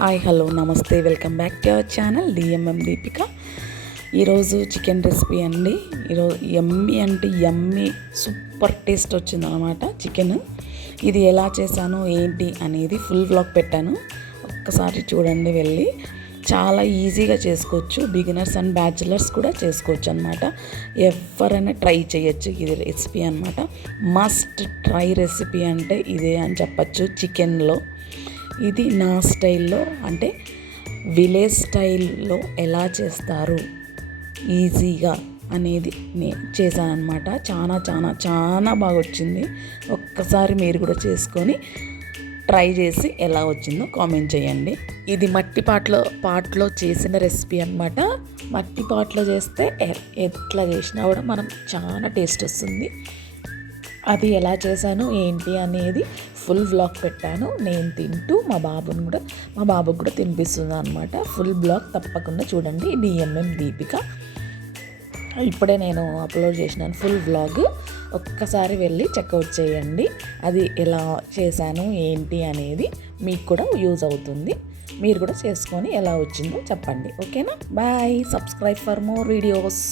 Hi hello నమస్తే welcome back to our channel DMM Deepika. ఈరోజు chicken recipe అండి. ఈరోజు యమ్మీ అంటే యమ్మీ సూపర్ టేస్ట్ వచ్చిందనమాట చికెన్. ఇది ఎలా చేశాను ఏంటి అనేది ఫుల్ వ్లాగ్ పెట్టాను, ఒక్కసారి చూడండి వెళ్ళి. చాలా ఈజీగా చేసుకోవచ్చు, బిగినర్స్ అండ్ బ్యాచిలర్స్ కూడా చేసుకోవచ్చు అనమాట. ఎవరైనా ట్రై చేయొచ్చు ఇది రెసిపీ అనమాట. మస్ట్ ట్రై రెసిపీ అంటే ఇదే అని చెప్పచ్చు. చికెన్లో ఇది నా స్టైల్లో, అంటే విలేజ్ స్టైల్లో ఎలా చేస్తారు ఈజీగా అనేది నేను చేశాను అనమాట. చాలా చాలా చాలా బాగా వచ్చింది. ఒక్కసారి మీరు కూడా చేసుకొని ట్రై చేసి ఎలా వచ్చిందో కామెంట్ చేయండి. ఇది మట్టి పాట్లో చేసిన రెసిపీ అనమాట. మట్టి పాట్లో చేస్తే ఎట్లా చేసినా కూడా మనం చాలా టేస్ట్ వస్తుంది. అది ఎలా చేశాను ఏంటి అనేది ఫుల్ వ్లాగ్ పెట్టాను. నేను తింటూ మా బాబుకు కూడా తినిపిస్తుంది అనమాట. ఫుల్ వ్లాగ్ తప్పకుండా చూడండి. డిఎంఎం దీపిక ఇప్పుడే నేను అప్లోడ్ చేసినాను ఫుల్ వ్లాగ్. ఒక్కసారి వెళ్ళి చెక్అవుట్ చేయండి. అది ఎలా చేశాను ఏంటి అనేది మీకు కూడా యూజ్ అవుతుంది. మీరు కూడా చేసుకొని ఎలా వచ్చిందో చెప్పండి. ఓకేనా? Bye. Subscribe for more videos.